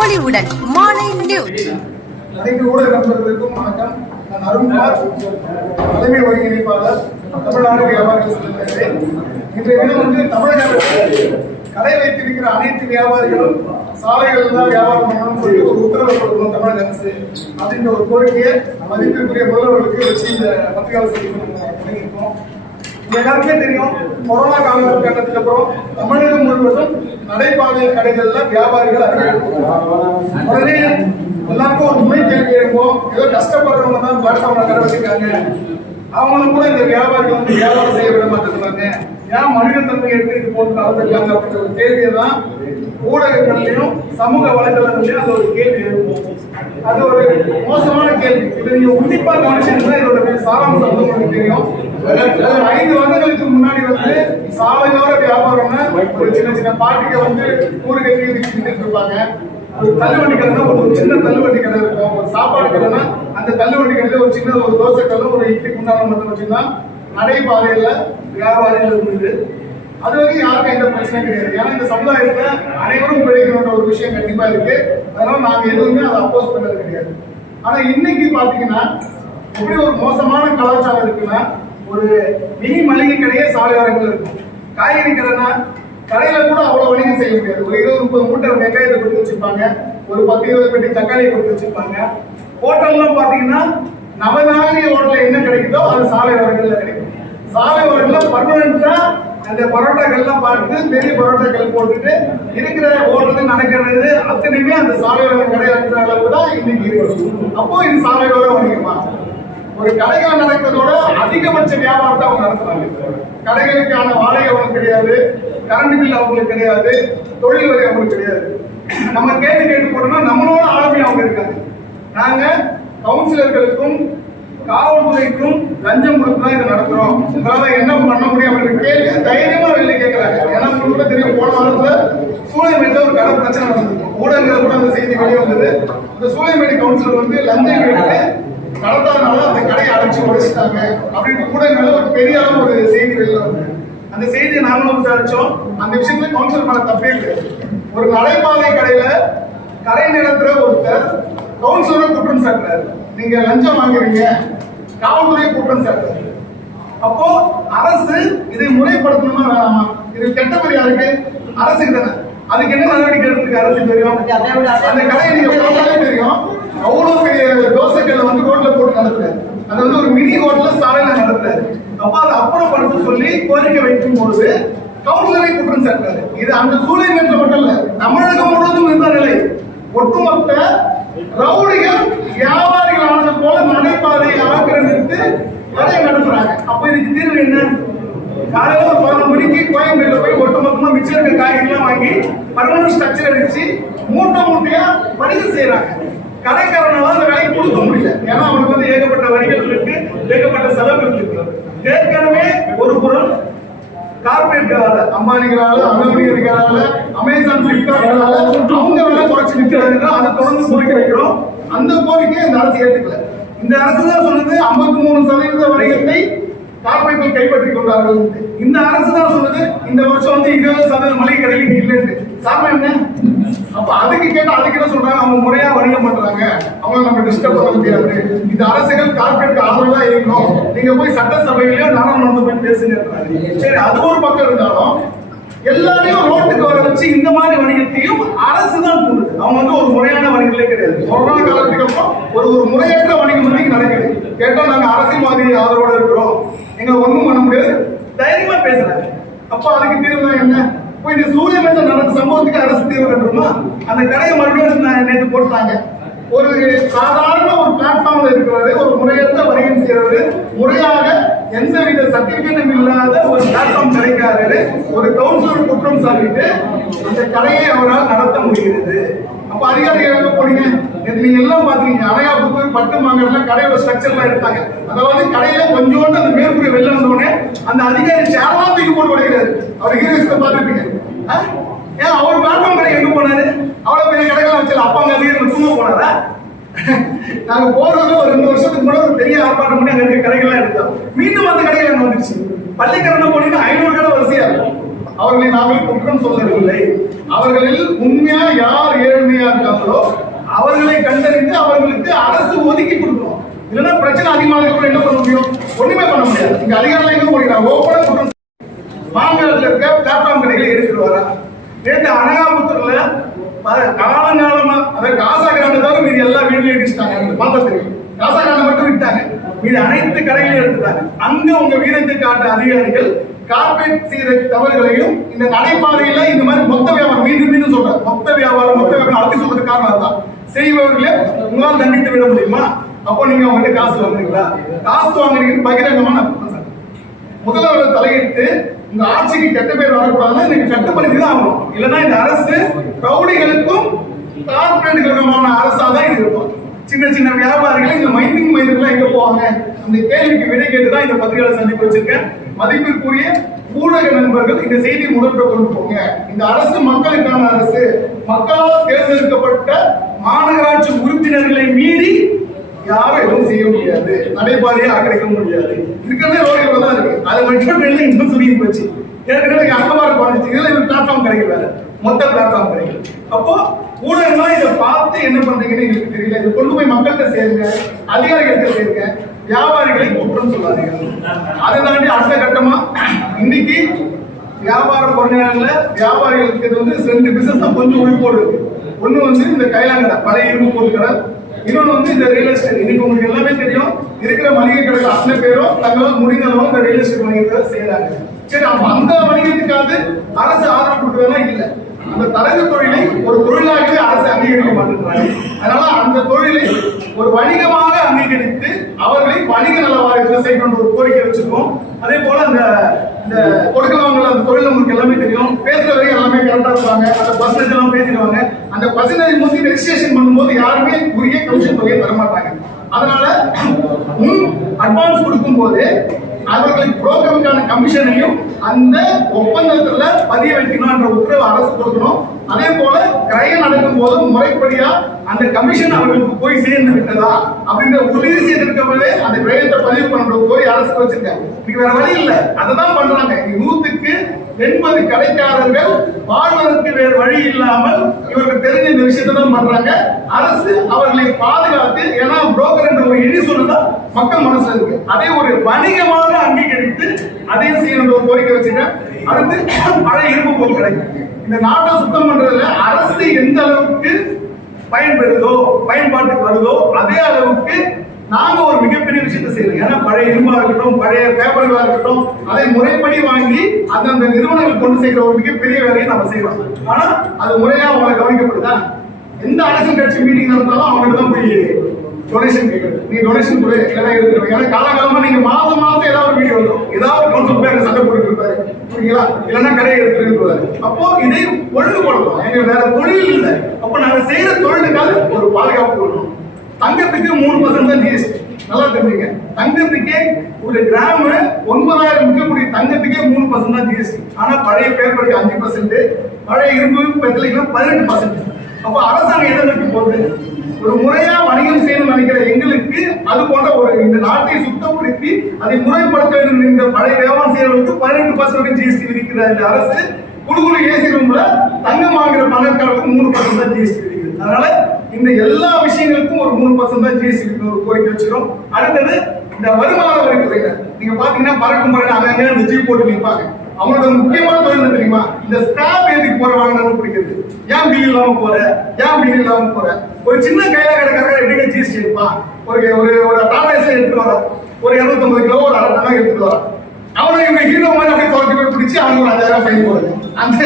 பொலிவுடன் மாலை நியூஸ் அனைத்து ஊடக நண்பர்களுக்கும் வணக்கம். நான் அருண்குமார் தலைமை ஒருங்கிணைப்பாளர் தமிழ்நாடு வியாபாரிகள் சங்கத்திலே இன்றைய தினம் வந்து தமிழக கடை வைத்திருக்கிற அனைத்து வியாபாரிகளும் சாலைகளில் தான் வியாபாரம் பண்ணணும்னு சொல்லி ஒரு உத்தரவு கொடுக்கணும் தமிழக அரசு அப்படின்ற ஒரு கோரிக்கையை மதிப்பிற்குரிய முதல்வர்களுக்கு வச்சு இந்த பத்திரிகை செய்தி பண்ணியிருக்கோம் எல்லாருக்குமே தெரியும் கொரோனா காலகட்டத்துக்கு அப்புறம் தமிழகம் முழுவதும் நடைபாதை கடைகள்ல வியாபாரிகள் உடனே எல்லாருக்கும் ஒரு துணை கேள்வி இருக்கும்? ஏதோ கஷ்டப்படுறவங்க தான் பிளாட்ஃபார்ம்ல கடை வச்சிருக்காங்க. அவங்களும் கூட இந்த வியாபாரிகள் வந்து வியாபாரம் செய்ய விட மாட்டேங்கிறாங்க. ஏன் மனித தன்மை எடுத்து இது போட்டு கலந்துருக்காங்க அப்படின்ற ஒரு கேள்வியை தான் ஊடகங்கள்லயும் சமூக வலைதளங்களையும் அது ஒரு கேள்வி இருக்கும் அது ஒரு மோசமான கேள்வி. இதை நீங்க உன்னிப்பா கவனிச்சிருந்தா இதோட சாராம்சம் வந்து உங்களுக்கு தெரியும். ஒரு ஐந்து வருடங்களுக்கு முன்னாடி வந்து சாலையோர வியாபாரம்னா ஒரு சின்ன சின்ன பாட்டிக வந்து ஊரு கட்டி வித்துட்டு இருப்பாங்க. ஒரு தள்ளுவண்டி கடைனா ஒரு சின்ன தள்ளுவண்டி கடை இருக்கும். ஒரு சாப்பாடு கடைனா அந்த தள்ளுவண்டி கடையில ஒரு சின்ன ஒரு தோசை கடை ஒரு இட்லி குண்டானம் மட்டும் வச்சுதான் நடைபாதையில வியாபாரிகள் இருந்தது அது வரைக்கும் யாருக்கும் எந்த பிரச்சனையும் கிடையாது. ஏன்னா இந்த சமுதாயத்துல அனைவரும் பிழைக்கணுன்ற கண்டிப்பா இருக்கு. அதனால நாங்க எதுவுமே அதை அப்போஸ் பண்ணது கிடையாது. ஆனா இன்னைக்கு பாத்தீங்கன்னா எப்படி ஒரு மோசமான கலாச்சாரம் இருக்குன்னா ஒரு மினி மளிகை கடையே சாலையோரங்கள் இருக்கும். காய்கறி கடைனா கடையில கூட அவ்வளவு வணிகம் செய்ய முடியாது. ஒரு இருபது முப்பது மூட்டை வெங்காயத்தை கொடுத்து வச்சிருப்பாங்க. ஒரு பத்து இருபது பெட்டி தக்காளியை கொடுத்து வச்சிருப்பாங்க. ஹோட்டல்லாம் பாத்தீங்கன்னா நவநாகரிக ஹோட்டல்ல என்ன கிடைக்குதோ அது சாலை வரங்கள்ல கிடைக்கும். சாலை வரங்கள்ல பர்மனண்டா அந்த பரோட்டாக்கள்லாம் பார்த்து பெரிய பரோட்டாக்கள் போட்டுட்டு இருக்கிற ஓடுறது நடக்கிறது அத்தனையுமே அந்த சாலையோர கடை அளவு தான் இன்னைக்கு இருக்கு அப்போ இது சாலையோர வணிகமா ஒரு கடைகள் நடக்கிறதோட அதிகபட்ச வியாபாரத்தை அவங்க நடத்துறாங்க கடைகளுக்கான வாடகை அவங்களுக்கு கிடையாது கரண்ட் பில் அவங்களுக்கு கிடையாது தொழில் வரி அவங்களுக்கு கிடையாது. நம்ம கேட்டு கேட்டு போட்டோம்னா நம்மளோட ஆளுமை அவங்க இருக்காங்க. நாங்க கவுன்சிலர்களுக்கும் காவல்துறைக்கும் லஞ்சம் கொடுத்து தான் இதை நடத்துறோம். உங்களால என்ன பண்ண முடியும் அப்படின்னு கேள்வி தைரியமா வெளியே கேட்கறாங்க. ஏன்னா உங்களுக்கு கூட தெரியும் போன வாரத்துல சூளைமேட்ல ஒரு கடை பிரச்சனை நடந்தது. ஊடகங்கள் கூட அந்த செய்தி வெளியே வந்தது. இந்த சூளைமேடு கவுன்சிலர் வந்து லஞ்சம் கேட்டு நடத்தாதனால அந்த கடையை அடைச்சு உடைச்சிட்டாங்க அப்படின்னு ஊடகங்கள்ல ஒரு பெரிய அளவு ஒரு செய்தி வெளியில வந்தது. அந்த செய்தியை நாங்களும் விசாரிச்சோம். அந்த விஷயத்துல கவுன்சிலர் பண்ண தப்பே இல்லை. ஒரு நடைபாதை கடையில கரை நடத்துற ஒருத்தர் கவுன்சிலரை குற்றம் சாட்டுறாரு நீங்க லஞ்சம் வாங்குறீங்க. காவல்துறை குற்றம் சாட்டுறாரு அப்போ அரசு இதை முறைப்படுத்தணுமா வேணாமா? இது கெட்ட பேர் யாருக்கு? அரசுக்கு தானே. அதுக்கு என்ன நடவடிக்கை எடுத்துருக்கு அரசு தெரியும்? அந்த கடையை நீங்க பார்த்தாலே தெரியும். அவ்வளவு பெரிய தோசைக்கல்ல வந்து ரோட்ல போட்டு நடத்துறாரு. அது வந்து ஒரு மினி ஹோட்டல்ல சாலையில நடத்துறாரு. அப்ப அதை அப்புறப்படுத்த சொல்லி கோரிக்கை வைக்கும் பொழுது கவுன்சிலரை குற்றம் சாட்டுறாரு இது அந்த சூழ்நிலை மட்டும் இல்ல தமிழகம் முழுவதும் இருந்த நிலை. ஒட்டுமொத்த ரவுடிகள் வியாபாரிகள் ஆனது போல நடைபாதையை ஆக்கிரமித்து கடையை அனுப்புறாங்க அப்ப இதுக்கு தீர்வு என்ன? காலையில ஒரு பதினொரு மணிக்கு கோயம்பேடுல போய் ஒட்டுமொத்தமா மிச்சம் இருக்க காய்கறிலாம் வாங்கி பர்மனன்ட் ஸ்ட்ரக்சர் அடிச்சு மூட்டை மூட்டையா வணிகம் செய்யறாங்க கடைக்காரனால அந்த வேலைக்கு கொடுக்க முடியல. ஏன்னா அவனுக்கு வந்து ஏகப்பட்ட வரிகள் இருக்கு ஏகப்பட்ட செலவுகள் இருக்கு. ஏற்கனவே ஒரு புறம் கார்பரேட்களால அம்பானிகளால அமெரிக்கர்களால அமேசான் பிளிப்கார்ட்களால அவங்க விலை குறைச்சு நிற்கிறாங்க அதை தொடர்ந்து குறைக்க வைக்கிறோம். அந்த கோரிக்கையை இந்த அரசு ஏற்றுக்கல இந்த அரசு தான் சொல்லுது ஐம்பத்தி மூணு சதவீத வணிகத்தை கார்பரேட்கள் கைப்பற்றி கொண்டார்கள். இந்த அரசு தான் சொல்லுது இந்த வருஷம் வந்து இருபது சதவீத மளிகை கடையில் இல்லைன்னு. காரணம் என்ன? அப்ப அதுக்கு கேட்டா அதுக்கு என்ன சொல்றாங்க? அவங்க முறையா வணிகம் பண்றாங்க. அவங்க நம்ம டிஸ்டர்ப் பண்ண முடியாது. இந்த அரசுகள் கார்பரேட் ஆதரவா இருக்கணும். நீங்க போய் சட்டசபையிலயோ நாடாளுமன்றம் போய் பேசுங்க சரி அது ஒரு பக்கம் இருந்தாலும் எல்லாரையும் ரோட்டுக்கு வர வச்சு இந்த மாதிரி வணிகத்தையும் அரசு தான் கூடுது. அவங்க வந்து ஒரு முறையான நிலை கிடையாது. கொரோனா காலத்துக்கு அப்புறம் ஒரு ஒரு முறையற்ற வணிகம் வந்து இங்க நடக்குது. கேட்டா நாங்க அரசியல்வாதி ஆதரவோட இருக்கிறோம். எங்களை ஒண்ணும் பண்ண முடியாது. தைரியமா பேசுறாங்க அப்ப அதுக்கு தீர்வு என்ன? இப்போ இந்த சூரியமேட்ட நடந்த சம்பவத்துக்கு அரசு தீர்வு கட்டுமா அந்த கடையை மறுபடியும் நேற்று போட்டாங்க. ஒரு சாதாரண ஒரு பிளாட்ஃபார்ம்ல இருக்கிறவரு ஒரு முறையற்ற வணிகம் செய்யறது முறையாக எந்தவித சர்டிபிகேட்டும் இல்லாத ஒரு பிளாட்ஃபார்ம் கிடைக்காதது ஒரு கவுன்சிலர் குற்றம் சாட்டிட்டு அந்த கடையை அவரால் நடத்த முடிகிறது. அப்ப அதிகாரிகள் எங்க போனீங்க? நேத்து நீங்க எல்லாம் பாத்தீங்க. அரையா புக்கு பட்டு மாங்கலாம் கடையோட ஸ்ட்ரக்சர்லாம் எடுத்தாங்க. அதாவது கடையில கொஞ்சோண்டு அந்த மேற்கூரை வெளில வந்தோடனே அந்த அதிகாரி சேரெல்லாம் தூக்கி போட்டு உடைக்கிறாரு. அவர் ஹீரோஸ்ல பாத்துருப்பீங்க. ஆ? ஏன் அவர் பேட்மேன் கடை எங்க போனாரு? அவ்வளவு பெரிய கடைகள்லாம் வச்சு அப்பா அங்க அதிகாரி சும்மா போனாரா? நாங்க போறது ஒரு ரெண்டு வருஷத்துக்கு முன்னாடி ஒரு பெரிய ஆர்ப்பாட்டம் பண்ணி அங்க இருக்க கடைகள்லாம் எடுத்தோம். மீண்டும் அந்த கடைகள் என்ன வந்துச்சு பள்ளிக்கரணம் போனீங்கன்னா ஐநூறு கடை வரிசையா இருக்கும். அவர்களை நாங்கள் குற்றம் சொல்லவில்லை. அவர்களில் உண்மையா யார் ஏழ்மையா இருக்காங்களோ அவர்களை கண்டறிந்து அவர்களுக்கு அரசு ஒதுக்கி கொடுக்கணும் இல்லைன்னா பிரச்சனை அதிகமாக இருக்கிற என்ன பண்ண முடியும்? ஒண்ணுமே பண்ண முடியாது. இங்க அதிகாரம் எங்க போகிறாங்க ஓப்பனா குற்றம் மாநிலத்தில் இருக்க பிளாட்ஃபார்ம் கடைகளை எடுத்துட்டு வரா நேற்று அனகாபுத்தூர்ல காலங்காலமா அதாவது காசா கிராண்டை தவிர மீது எல்லா வீடுகளையும் இடிச்சிட்டாங்க. பார்த்தா தெரியும் காசா கிராண்டை மட்டும் விட்டாங்க மீது அனைத்து கடைகளையும் எடுத்துட்டாங்க. அங்க உங்க வீரத்தை காட்ட அதிகாரிகள் கார்பரேட் செய்த தவறுகளையும் இந்த நடைபாதையில இந்த மாதிரி மொத்த வியாபாரம் மீண்டும் மீண்டும் சொல்றேன். மொத்த வியாபாரம் மொத்த வியாபாரம் அழுத்தி சொல்றது காரணம் அதுதான். செய்பவர்களே உங்களால் தண்டித்து விட முடியுமா? அப்போ நீங்க அவங்ககிட்ட காசு வாங்குறீங்களா? காசு வாங்குறீங்கன்னு பகிரங்கமான நான் முதல்வர் தலையிட்டு இந்த ஆட்சிக்கு கெட்ட பேர் வரக்கூடாதுன்னா எனக்கு கட்டுப்படுத்தி தான் ஆகணும். இல்லைன்னா இந்த அரசு ரவுடிகளுக்கும் கார்பரேட்டுகளுக்குமான அரசா தான் இது இருக்கும். சின்ன சின்ன வியாபாரிகள் இந்த மைனிங் மைனர்கள் எங்க போவாங்க? அந்த கேள்விக்கு விடை கேட்டு தான் இந்த பத்திரிகையாளர் சந்திப்பு வச்சிருக்கேன். மதிப்பிற்குரிய ஊடக நண்பர்கள் இந்த செய்தி முதல்ல கொண்டு போங்க. இந்த அரசு மக்களுக்கான அரசு மக்களால் தேர்ந்தெடுக்கப்பட்ட மாநகராட்சி உறுப்பினர்களை மீறி யாரும் எதுவும் செய்ய முடியாது. நடைபாதையை ஆக்கிரமிக்க முடியாது. இருக்கிறதே ரோடுகள் தான் இருக்கு. அது மட்டும் இல்லை இன்னும் சுருங்கி போச்சு. ஏற்கனவே அகமாறு குறைஞ்சிச்சு. இதில் ஒரு பிளாட்ஃபார்ம் கிடைக்கல மொத்த பிளாட்ஃபார்ம் கிடைக்கும் அப்போ ஊடகங்களாம் இதை பார்த்து என்ன பண்றீங்கன்னு எங்களுக்கு தெரியல. இதை கொண்டு போய் மக்கள்கிட்ட சேருங்க அதிகாரிகள்கிட்ட சேருங்க. வியாபாரிகளை குற்றம் சொல்லாதீர்கள் அதை தாண்டி அடுத்த கட்டமா இன்னைக்கு வியாபாரம் குறைஞ்சனால வியாபாரிகளுக்கு இது வந்து ரெண்டு பிசினஸ் தான் கொஞ்சம் ஒழிப்போடு இருக்கு. ஒண்ணு வந்து இந்த கைலாங்கடை பழைய இரும்பு பொருள் கடை. இன்னொன்று வந்து இந்த ரியல் எஸ்டேட் இன்னைக்கு உங்களுக்கு எல்லாமே தெரியும். இருக்கிற மளிகை கடைகள் அத்தனை பேரும் தங்களால் முடிந்த அளவு இந்த ரியல் எஸ்டேட் வணிகத்தை செய்யறாங்க சரி அப்ப அந்த வணிகத்துக்காவது அரசு ஆதரவு கொடுக்கறதெல்லாம் இல்லை. அந்த தரகு தொழிலை ஒரு தொழிலாகவே அரசு அங்கீகரிக்க மாட்டேங்கிறாங்க அதனால அந்த தொழிலை ஒரு வணிகமாக அங்கீகரித்து வணிக நல வாரியத்தில் செய்யணும்ன்ற ஒரு கோரிக்கை வச்சிருக்கோம். அதே போல அந்த இந்த கொடுக்க வாங்கல அந்த தொழில் நம்மளுக்கு எல்லாமே தெரியும். பேசுற வரைக்கும் எல்லாமே கரெக்டா இருப்பாங்க. அந்த பர்சன்டேஜ் எல்லாம் பேசிடுவாங்க. அந்த பர்சன்டேஜ் வந்து ரெஜிஸ்ட்ரேஷன் பண்ணும்போது யாருமே உரிய கமிஷன் தொகையை தர மாட்டாங்க. அதனால முன் அட்வான்ஸ் கொடுக்கும் போது அவர்களுக்கு புரோக்கருக்கான கமிஷனையும் அந்த ஒப்பந்தத்துல பதிய வைக்கணும்ன்ற உத்தரவு அரசு கொடுக்கணும். அதே போல கிரயம் நடக்கும் போது முறைப்படியா அந்த கமிஷன் அவர்களுக்கு போய் சேர்ந்து விட்டதா அப்படின்ற உறுதி செய்திருக்கவே அந்த கிரயத்தை பதிவு பண்ற போய் அரசு வச்சிருக்காங்க. இன்னைக்கு வேற வழி இல்ல. அததான் பண்றாங்க. நூத்துக்கு எண்பது கடைக்காரர்கள் வாழ்வதற்கு வேறு வழி இல்லாமல் இவருக்கு தெரிஞ்ச இந்த விஷயத்தை தான் பண்றாங்க. அரசு அவர்களை பாதுகாத்து ஏன்னா புரோக்கர் என்ற ஒரு இழி சொல்லுதா மக்கள் மனசு இருக்கு. அதை ஒரு வணிகமாக அங்கீகரித்து அதையும் செய்யணும் ஒரு கோரிக்கை வச்சுட்டேன் அடுத்து பழைய இரும்பு பொருள் இந்த நாட்டை சுத்தம் பண்றதுல அரசு எந்த அளவுக்கு பயன்பெறுதோ பயன்பாட்டுக்கு வருதோ அதே அளவுக்கு நாங்க ஒரு மிகப்பெரிய விஷயத்தை செய்யறோம். ஏன்னா பழைய இரும்பா இருக்கட்டும் பழைய பேப்பர்களா இருக்கட்டும் அதை முறைப்படி வாங்கி அந்தந்த நிறுவனங்கள் கொண்டு சேர்க்கிற ஒரு மிகப்பெரிய வேலையை நம்ம செய்யறோம். ஆனா அது முறையா அவங்களை கவனிக்கப்படுதா? எந்த அரசியல் கட்சி மீட்டிங் நடந்தாலும் அவங்ககிட்ட தான் போய் டொனேஷன் கேட்கறது. நீ டொனேஷன் கொடு எல்லாம் எடுத்துருவாங்க ஏன்னா காலகாலமா நீங்க மாதம் மாதம் ஏதாவது ஒரு வீடியோ வரும். ஏதாவது ஒரு கவுன்சில் போய் சண்டை போட்டுட்டு இருப்பாரு. புரியுங்களா இல்லைன்னா கடையை எடுத்துருவாரு அப்போ இதை ஒழுங்கு போடணும். எங்க வேற தொழில் இல்லை. அப்போ நாங்க செய்யற தொழிலுக்காக ஒரு பாதுகாப்பு கொடுக்கணும். தங்கத்துக்கு மூணு பர்சன்ட் தான் ஜிஎஸ்டி நல்லா தெரிஞ்சுங்க. தங்கத்துக்கே ஒரு கிராம ஒன்பதாயிரம் விற்கக்கூடிய தங்கத்துக்கே மூணு பர்சன்ட் தான் ஜிஎஸ்டி ஆனா பழைய பேப்பருக்கு அஞ்சு பர்சன்ட் பழைய இரும்பு பெட்ரோலுக்கு பதினெட்டு பர்சன்ட் அப்ப அரசாங்கம் எதை நோக்கி போகுது ஒரு முறையா வணிகம் செய்யணும்னு நினைக்கிற எங்களுக்கு அது போன்ற ஒரு இந்த நாட்டை சுத்தப்படுத்தி அதை முறைப்படுத்த வேண்டும் இந்த பழைய வியாபாரம் செய்யறவங்களுக்கு பதினெட்டு பர்சன்ட் ஜிஎஸ்டி விதிக்கிற இந்த அரசு குடுகுடு ஏசி ரூம்ல தங்கம் வாங்குற பணக்காரருக்கு மூணு பர்சன்ட் தான் ஜிஎஸ்டி விதிக்கிறது அதனால இந்த எல்லா விஷயங்களுக்கும் ஒரு மூணு பர்சன்ட் தான் ஜிஎஸ்டி ஒரு கோரிக்கை வச்சிரும் அடுத்தது இந்த வருமான வரித்துறையினர் நீங்க பாத்தீங்கன்னா பறக்கும் பறக்க அங்கங்க இந்த ஜீப் போட்டு நிற்பாங்க அவனோட முக்கியமான தொழில் தெரியுமா? இந்த ஸ்கிராப் ஏத்திக்கு போற வாங்கினாலும் பிடிக்கிறது. ஏன் பில் இல்லாம போற? ஏன் பில் இல்லாம போற? ஒரு சின்ன கையில கடைக்காரங்க எப்படிங்க ஜிஎஸ்டி இருப்பான் ஒரு ஒரு ஒரு டாடா ஏசி எடுத்துட்டு வர. ஒரு இருநூத்தம்பது கிலோ ஒரு அரை டன் எடுத்துட்டு வர. அவனை இவங்க ஹீரோ மாதிரி அப்படியே துரத்தி போய் பிடிச்சி அவனுக்கு ஒரு அஞ்சாயிரம் ஃபைன் போடுது. அந்த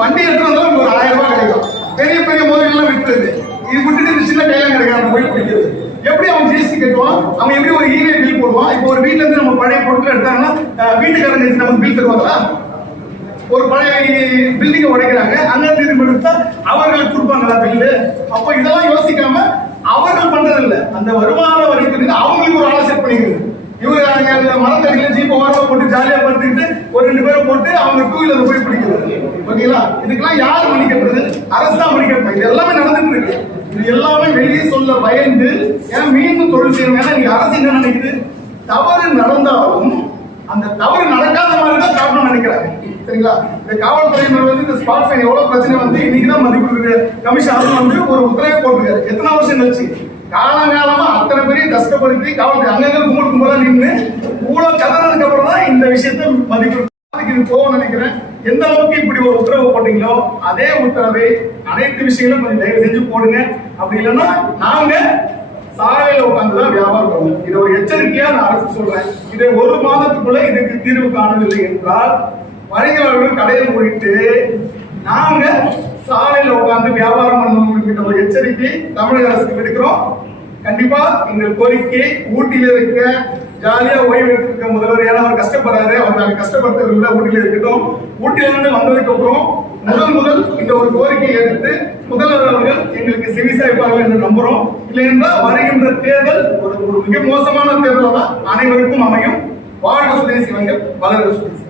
வண்டி எடுத்து வந்தாலும் ஒரு ஆயிரம் ரூபாய் கிடைக்கும். பெரிய பெரிய முதலெல்லாம் விட்டுருது இது விட்டுட்டு இந்த சின்ன கையில கிடைக்காம போய் பிடிக்கிறது. எப்படி அவன் ஜிஎஸ்டி கட்டுவான்? அவன் எப்படி ஒரு இமெயில் பில் போடுவான்? இப்போ ஒரு வீட்டுல இருந்து நம்ம பழைய பொருட்கள் எடுத்தாங்கன்னா வீட்டுக்காரங்க எடுத்து நமக்கு பில் தருவாங்களா? ஒரு பழைய பில்டிங்கை உடைக்கிறாங்க. அங்க இருந்து எடுத்தா அவர்களுக்கு கொடுப்பாங்களா பில்லு அப்போ இதெல்லாம் யோசிக்காம அவர்கள் பண்றது இல்ல அந்த வருமான வரித்துறை அவங்களுக்கு ஒரு ஆளை செட் பண்ணிக்கிறது. இவங்க அங்க அந்த மரத்தடியில ஜீப் ஓரமா போட்டு ஜாலியா படுத்துக்கிட்டு ஒரு ரெண்டு பேரை போட்டு அவங்க டூ வீலர் போய் பிடிக்கிறது. ஓகேங்களா? இதுக்கெல்லாம் யார் மணி கட்டுறது அரசு தான் மணி கட்டணும் இது எல்லாமே நடந்துட்டு இருக்கு. இது எல்லாமே வெளியே சொல்ல பயந்து ஏன் மீண்டும் தொழில் செய்யணும் ஏன்னா நீங்க அரசு என்ன நினைக்குது? தவறு நடந்தாலும் அந்த தவறு நடக்காத மாதிரி தான் காரணம் நினைக்கிறாங்க. சரிங்களா? இந்த காவல்துறையினர் வந்து இந்த ஸ்பாட் ஃபைன் எவ்வளவு பிரச்சனை வந்து இன்னைக்கு தான் மதிப்பு கமிஷன் வந்து ஒரு உத்தரவை போட்டிருக்காரு. எத்தனை வருஷம் கழிச்சு? காலங்காலமா அத்தனை பேரையும் கஷ்டப்படுத்தி காவல்துறை அங்கங்க கும்பல் கும்பலா நின்று இவ்வளவு கதறதுக்கு அப்புறம் தான் இந்த விஷயத்த மதிப்பு அதுக்கு இது போக நினைக்கிறேன். எந்த அளவுக்கு இப்படி ஒரு உத்தரவு போட்டீங்களோ அதே உத்தரவை அனைத்து விஷயங்களும் கொஞ்சம் தயவு செஞ்சு போடுங்க. அப்படி இல்லைன்னா நாங்க சாலையில உட்காந்துதான் வியாபாரம் பண்ணுவோம். இதை ஒரு எச்சரிக்கையா நான் அரசு சொல்றேன். இதை ஒரு மாதத்துக்குள்ள இதுக்கு தீர்வு காணவில்லை என்றால் வணிகர்கள் கடையில் மூடிட்டு நாங்க சாலையில உட்காந்து வியாபாரம் பண்ணணும் ஒரு எச்சரிக்கை தமிழக அரசுக்கு விடுக்கிறோம். கண்டிப்பா எங்கள் கோரிக்கை ஊட்டியில இருக்க ஜாலியா ஓய்வு எடுத்துருக்க முதல்வர் ஏன்னா அவர் கஷ்டப்படுறாரு? அவர் நாங்க கஷ்டப்படுத்துறதுல ஊட்டியில இருக்கட்டும். ஊட்டியில இருந்து வந்ததுக்கு அப்புறம் முதல் முதல் இந்த ஒரு கோரிக்கையை எடுத்து முதல்வர் அவர்கள் எங்களுக்கு செவிசாய்ப்பார்கள் என்று நம்புறோம். இல்லை என்றால் வருகின்ற தேர்தல் ஒரு ஒரு மிக மோசமான தேர்தலாக தான் அனைவருக்கும் அமையும். வாழ்க சுதேசி வங்கள் வளர்க சுதேசி.